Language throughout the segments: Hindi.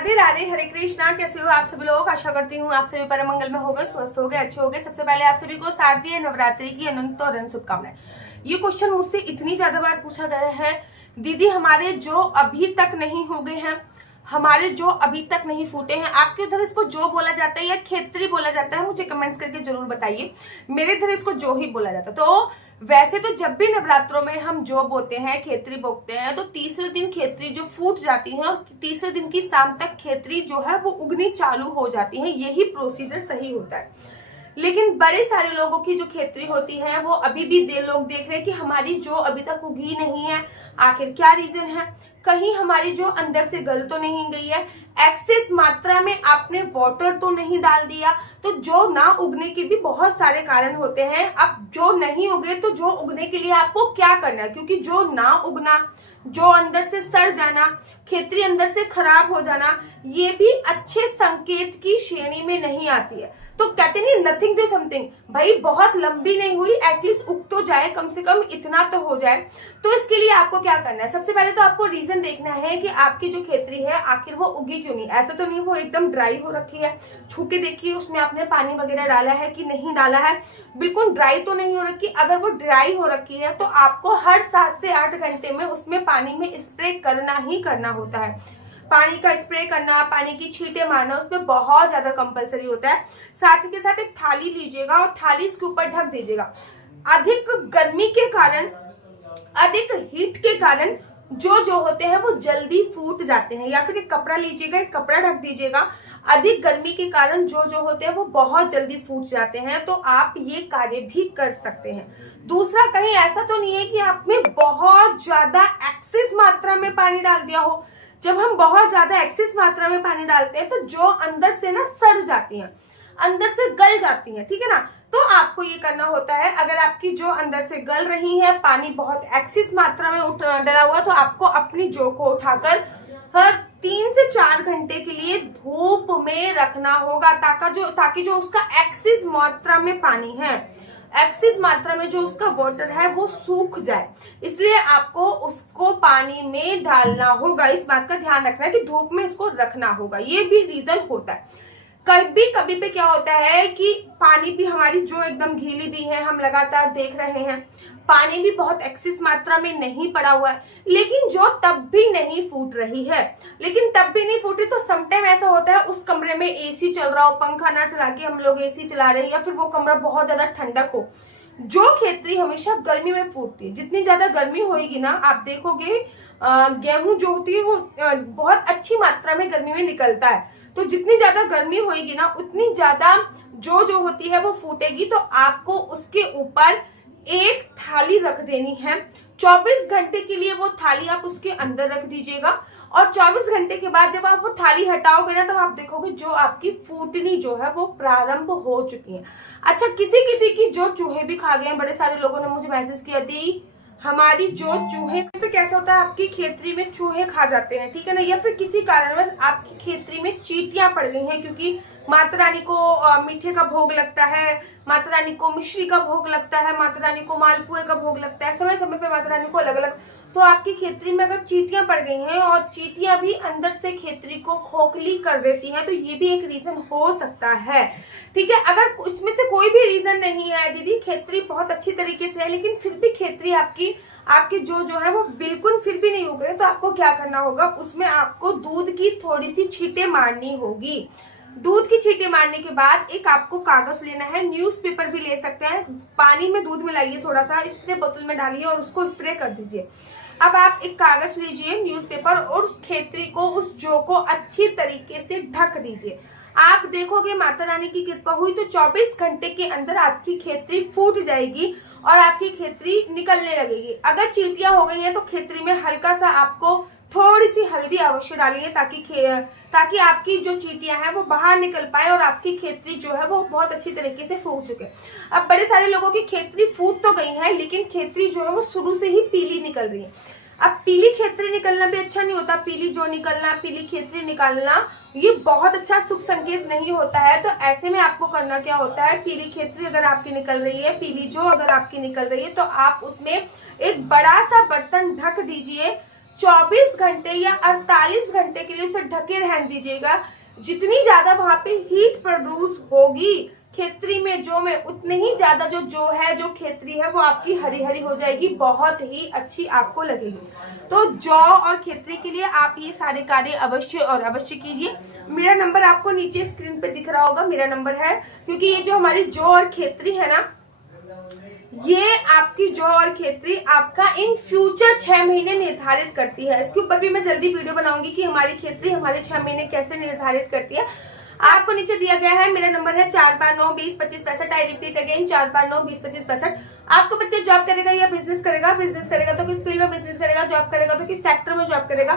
राधे राधे, हरे कृष्णा। कैसे हो आप सभी लोग? आशा करती हूँ आप सभी परम मंगल में हो गए, स्वस्थ हो गए, अच्छे हो गए। सबसे पहले आप सभी को शारदीय नवरात्रि की अनंत और अनंत शुभकामनाएं। ये क्वेश्चन मुझसे इतनी ज्यादा बार पूछा गया है, दीदी हमारे जो अभी तक नहीं हो गए हैं, हमारे जो अभी तक नहीं फूटे हैं, आपके उधर इसको जो बोला जाता है या खेतरी बोला जाता है, मुझे कमेंट्स करके जरूर बताइए। मेरे इधर इसको जो ही बोला जाता है। तो वैसे तो जब भी नवरात्रों में हम जो बोते हैं, खेतरी बोते हैं, तो तीसरे दिन खेतरी जो फूट जाती है और तीसरे दिन की शाम तक खेतरी जो है वो उगनी चालू हो जाती है। यही प्रोसीजर सही होता है। लेकिन बड़े सारे लोगों की जो खेतरी होती है वो अभी भी लोग देख रहे हैं कि हमारी जो अभी तक उगी नहीं है। आखिर क्या रीजन है? कहीं हमारी जो अंदर से गल तो नहीं गई है, एक्सेस मात्रा में आपने वाटर तो नहीं डाल दिया। तो जो ना उगने के भी बहुत सारे कारण होते हैं। अब जो नहीं उगे तो जो उगने के लिए आपको क्या करना है, क्योंकि जो ना उगना, जो अंदर से सड़ जाना, खेतरी अंदर से खराब हो जाना, ये भी अच्छे संकेत की श्रेणी में नहीं आती है। तो कहते नहीं नथिंग टू समथिंग, भाई बहुत लंबी नहीं हुई, एटलीस्ट उग तो जाए, कम से कम इतना तो हो जाए। तो इसके लिए आपको क्या करना है? सबसे पहले तो आपको रीजन देखना है कि आपकी जो खेतरी है आखिर वो उगी क्यों नहीं। ऐसा तो नहीं वो एकदम ड्राई हो रखी है, छू के देखिए उसमें आपने पानी वगैरह डाला है कि नहीं डाला है। बिल्कुल ड्राई तो नहीं हो रखी। अगर वो ड्राई हो रखी है तो आपको हर 7 से 8 घंटे में उसमें पानी में स्प्रे करना ही करना होता है। पानी का स्प्रे करना, पानी की छींटे मारना उसमें बहुत ज्यादा कंपलसरी होता है। साथ ही के साथ एक थाली लीजिएगा और थाली इसके ऊपर ढक दीजिएगा। अधिक गर्मी के कारण, अधिक हीट के कारण जो होते हैं वो जल्दी फूट जाते हैं। या फिर एक कपड़ा लीजिएगा, एक कपड़ा ढक दीजिएगा। अधिक गर्मी के कारण जो होते हैं वो बहुत जल्दी फूट जाते हैं। तो आप ये कार्य भी कर सकते हैं। दूसरा, कहीं ऐसा तो नहीं है कि आपने बहुत ज्यादा एक्सेस मात्रा में पानी डाल दिया हो। जब हम बहुत ज्यादा एक्सेस मात्रा में पानी डालते हैं तो जो अंदर से ना सड़ जाती हैं, अंदर से गल जाती हैं, ठीक है ना। तो आपको ये करना होता है, अगर आपकी जो अंदर से गल रही है, पानी बहुत एक्सेस मात्रा में डला हुआ, तो आपको अपनी जो को उठाकर हर 3 से 4 घंटे के लिए धूप में रखना होगा, ताकि जो उसका एक्सेस मात्रा में पानी है, एक्सेस मात्रा में जो उसका वाटर है वो सूख जाए। इसलिए आपको उसको पानी में डालना होगा। इस बात का ध्यान रखना है कि धूप में इसको रखना होगा। ये भी रीजन होता है। कभी पे क्या होता है कि पानी भी हमारी जो एकदम गीली भी है, हम लगातार देख रहे हैं, पानी भी बहुत एक्सेस मात्रा में नहीं पड़ा हुआ है, लेकिन जो तब भी नहीं फूट रही है। लेकिन तब भी नहीं फूटी तो समटाइम ऐसा होता है उस कमरे में एसी चल रहा हो, पंखा ना चला के हम लोग एसी चला रहे हैं, या फिर वो कमरा बहुत ज्यादा ठंडक हो। जो खेतरी हमेशा गर्मी में फूटती है। जितनी ज्यादा गर्मी होगी ना, आप देखोगे गेहूं जो होती है वो बहुत अच्छी मात्रा में गर्मी में निकलता है। तो जितनी ज्यादा गर्मी होगी ना, उतनी ज्यादा जो होती है वो फूटेगी। तो आपको उसके ऊपर एक थाली रख देनी है। 24 घंटे के लिए वो थाली आप उसके अंदर रख दीजिएगा। और 24 घंटे के बाद जब आप वो थाली हटाओगे ना, तब आप देखोगे जो आपकी फूटनी जो है वो प्रारंभ हो चुकी है। अच्छा, किसी की जो चूहे भी खा गए हैं। बड़े सारे लोगों ने मुझे मैसेज किया थी, हमारी जो चूहे पे कैसा होता है, आपकी खेतरी में चूहे खा जाते हैं, ठीक है ना। या फिर किसी कारणवश आपकी खेतरी में चींटियां पड़ गई हैं, क्योंकि माता रानी को मीठे का भोग लगता है, माता रानी को मिश्री का भोग लगता है, माता रानी को मालपुए का भोग लगता है, समय समय पे माता रानी को अलग अलग। तो आपकी खेतरी में अगर चींटियां पड़ गई हैं और चींटियां भी अंदर से खेतरी को खोखली कर देती हैं, तो ये भी एक रीजन हो सकता है, ठीक है। अगर इसमें से कोई भी रीजन नहीं है, दीदी खेतरी बहुत अच्छी तरीके से है लेकिन फिर भी खेतरी आपकी जो है वो बिल्कुल फिर भी नहीं उग रहे, तो आपको क्या करना होगा, उसमें आपको दूध की थोड़ी सी छींटे मारनी होगी। दूध की छींटे मारने के बाद एक आपको कागज लेना है, न्यूज़पेपर भी ले सकते हैं। पानी में दूध मिलाइए, थोड़ा सा स्प्रे बोतल में डालिए और उसको स्प्रे कर दीजिए। अब आप एक कागज लीजिए, न्यूज़पेपर, और उस खेतरी को, उस जौ को अच्छी तरीके से ढक दीजिए। आप देखोगे माता रानी की कृपा हुई तो 24 घंटे के अंदर आपकी खेतरी फूट जाएगी और आपकी खेतरी निकलने लगेगी। अगर चींटियां हो गई हैं तो खेतरी में हल्का सा आपको थोड़ी सी हल्दी अवश्य डालिए, ताकि आपकी जो चींटियां हैं वो बाहर निकल पाए और आपकी खेतरी जो है वो बहुत अच्छी तरीके से फूट चुके। अब बड़े सारे लोगों की खेतरी फूट तो गई है, लेकिन खेतरी जो है वो शुरू से ही पीली निकल रही है। अब पीली खेतरी निकलना भी अच्छा नहीं होता। पीली जो निकलना, पीली खेतरी निकालना, ये बहुत अच्छा शुभ संकेत नहीं होता है। तो ऐसे में आपको करना क्या होता है, पीली खेतरी अगर आपकी निकल रही है, पीली जो अगर आपकी निकल रही है, तो आप उसमें एक बड़ा सा बर्तन ढक दीजिए, 24 घंटे या 48 घंटे के लिए उसे ढके रहने दीजिएगा। जितनी ज्यादा वहां पे हीट प्रोड्यूस होगी खेतरी में, जौ में, उतने ही ज्यादा जो जौ है, जो खेतरी है, वो आपकी हरी हरी हो जाएगी, बहुत ही अच्छी आपको लगेगी। तो जौ और खेतरी के लिए आप ये सारे कार्य अवश्य और अवश्य कीजिए। मेरा नंबर आपको नीचे स्क्रीन पे दिख रहा होगा, मेरा नंबर है, क्योंकि ये जो हमारी जौ और खेतरी है ना, ये आपकी जौ और खेतरी आपका इन फ्यूचर 6 महीने निर्धारित करती है। इसके ऊपर भी मैं जल्दी वीडियो बनाऊंगी कि हमारी खेतरी हमारे 6 महीने कैसे निर्धारित करती है। आपको नीचे दिया गया है, मेरा नंबर है 4592202565। I repeat again 4592202565। आपको बच्चे जॉब करेगा या बिजनेस करेगा? बिजनेस करेगा तो किस फील्ड में बिजनेस करेगा? जॉब करेगा तो किस सेक्टर में जॉब करेगा?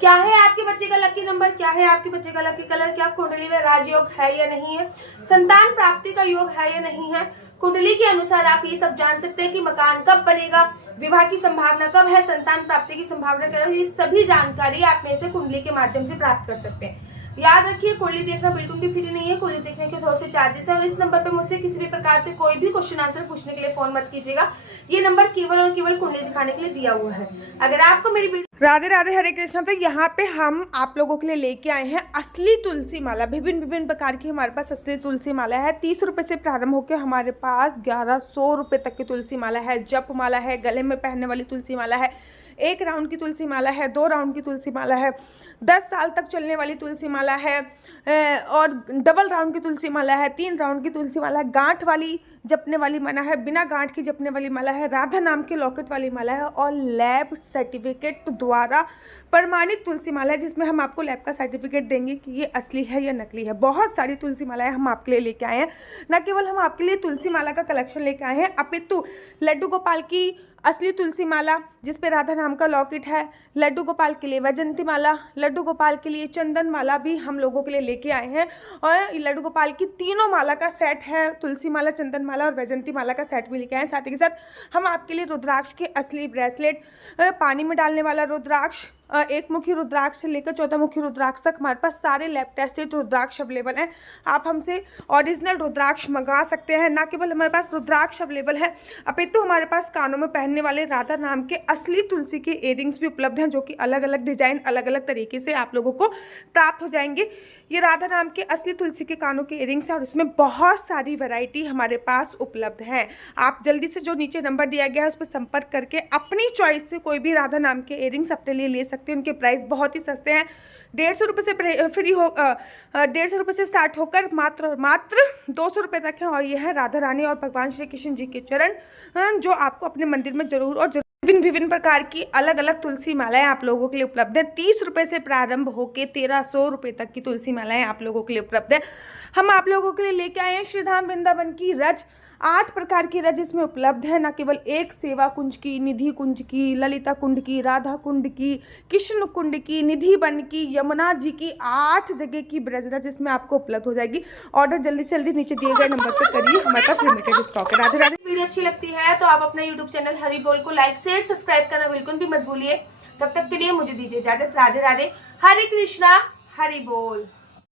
क्या है आपके बच्चे का लकी नंबर? क्या है आपके बच्चे का लकी कलर? क्या कुंडली में राजयोग है या नहीं है? संतान प्राप्ति का योग है या नहीं है? कुंडली के अनुसार आप ये सब जान सकते हैं कि मकान कब बनेगा, विवाह की संभावना कब है, संतान प्राप्ति की संभावना कब है। ये सभी जानकारी आप में से कुंडली के माध्यम से प्राप्त कर सकते हैं। याद रखिए, कुंडली देखना बिल्कुल भी फ्री नहीं है। कुंडली देखने के थोड़े से चार्जेस है, और इस नंबर पे मुझसे किसी भी प्रकार से कोई भी क्वेश्चन आंसर पूछने के लिए फोन मत कीजिएगा। ये नंबर केवल और केवल कुंडली दिखाने के लिए दिया हुआ है। अगर आपको मेरी राधे राधे हरे कृष्णा, तो यहाँ पे हम आप लोगों के लिए लेके आए हैं असली तुलसी माला। विभिन्न प्रकार की हमारे पास असली तुलसी माला है। 30 रुपए से प्रारंभ होकर हमारे पास 1100 रुपए तक की तुलसी माला है। जप माला है, गले में पहनने वाली तुलसी माला है, 1 राउंड की तुलसी माला है, 2 राउंड की तुलसी माला है, 10 साल तक चलने वाली तुलसी माला है, और डबल राउंड की तुलसी माला है, 3 राउंड की तुलसी माला है, गांठ वाली जपने वाली माला है, बिना गांठ की जपने वाली माला है, राधा नाम के लॉकेट वाली माला है, और लैब सर्टिफिकेट द्वारा प्रमाणित तुलसी माला है, जिसमें हम आपको लैब का सर्टिफिकेट देंगे कि ये असली है या नकली है। बहुत सारी तुलसी मालाएं हम आपके लिए लेके आए हैं। न केवल हम आपके लिए तुलसी माला का कलेक्शन लेके आए हैं, अपितु लड्डू गोपाल की असली तुलसी माला जिसपे राधा नाम का लॉकेट है, लड्डू गोपाल के लिए वैजंती माला, लड्डू गोपाल के लिए चंदन माला भी हम लोगों के लिए लेके आए हैं। और लड्डू गोपाल की तीनों माला का सेट है, तुलसी माला, चंदन माला और वैजंती माला का सेट भी लेके आए हैं। साथ ही के साथ हम आपके लिए रुद्राक्ष के असली ब्रेसलेट, पानी में डालने वाला रुद्राक्ष, 1 मुखी रुद्राक्ष से लेकर 14 मुखी रुद्राक्ष तक हमारे पास सारे लैब टेस्टेड रुद्राक्ष अवेलेबल हैं। आप हमसे ओरिजिनल रुद्राक्ष मंगा सकते हैं। ना केवल हमारे पास रुद्राक्ष अवेलेबल है, अपितु हमारे पास कानों में पहनने वाले राधा नाम के असली तुलसी के इयरिंग्स भी उपलब्ध हैं, जो कि अलग अलग डिजाइन, अलग अलग तरीके से आप लोगों को प्राप्त हो जाएंगे। ये राधा नाम के असली तुलसी के कानों के इयरिंग्स हैं, और इसमें बहुत सारी वैरायटी हमारे पास उपलब्ध है। आप जल्दी से जो नीचे नंबर दिया गया है उस पर संपर्क करके अपनी चॉइस से कोई भी राधा नाम के इयरिंग्स अपने लिए ले सकते हैं। उनके प्राइस बहुत ही सस्ते हैं। 150 रुपये से फ्री हो 150 रुपये से स्टार्ट होकर मात्र 200 रुपये तक है। और यह है राधा रानी और भगवान श्री कृष्ण जी के चरण, जो आपको अपने मंदिर में जरूर और विभिन्न प्रकार की अलग अलग तुलसी मालाएं आप लोगों के लिए उपलब्ध है। 30 रुपये से प्रारंभ होकर 1300 रुपये तक की तुलसी मालाएं आप लोगों के लिए उपलब्ध है। हम आप लोगों के लिए लेके आए हैं श्रीधाम वृंदावन की रज, 8 प्रकार की रज इसमें उपलब्ध है। न केवल एक सेवा कुंज की, निधि कुंज की, ललिता कुंड की, राधा कुंड की, कृष्ण कुंड की, निधि वन की, यमुना जी की, 8 जगह की ब्रज रज इसमें आपको उपलब्ध हो जाएगी। ऑर्डर जल्दी से जल्दी नीचे दिए गए नंबर पर करिए, हमारे पास लिमिटेड स्टॉक है। राधे राधे। वीडियो अच्छी लगती है तो आप अपना यूट्यूब चैनल हरि बोल को लाइक शेयर सब्सक्राइब करना बिल्कुल भी मत भूलिए। तब तक के लिए मुझे दीजिए इजाजत। राधे राधे, हरे कृष्णा, हरि बोल।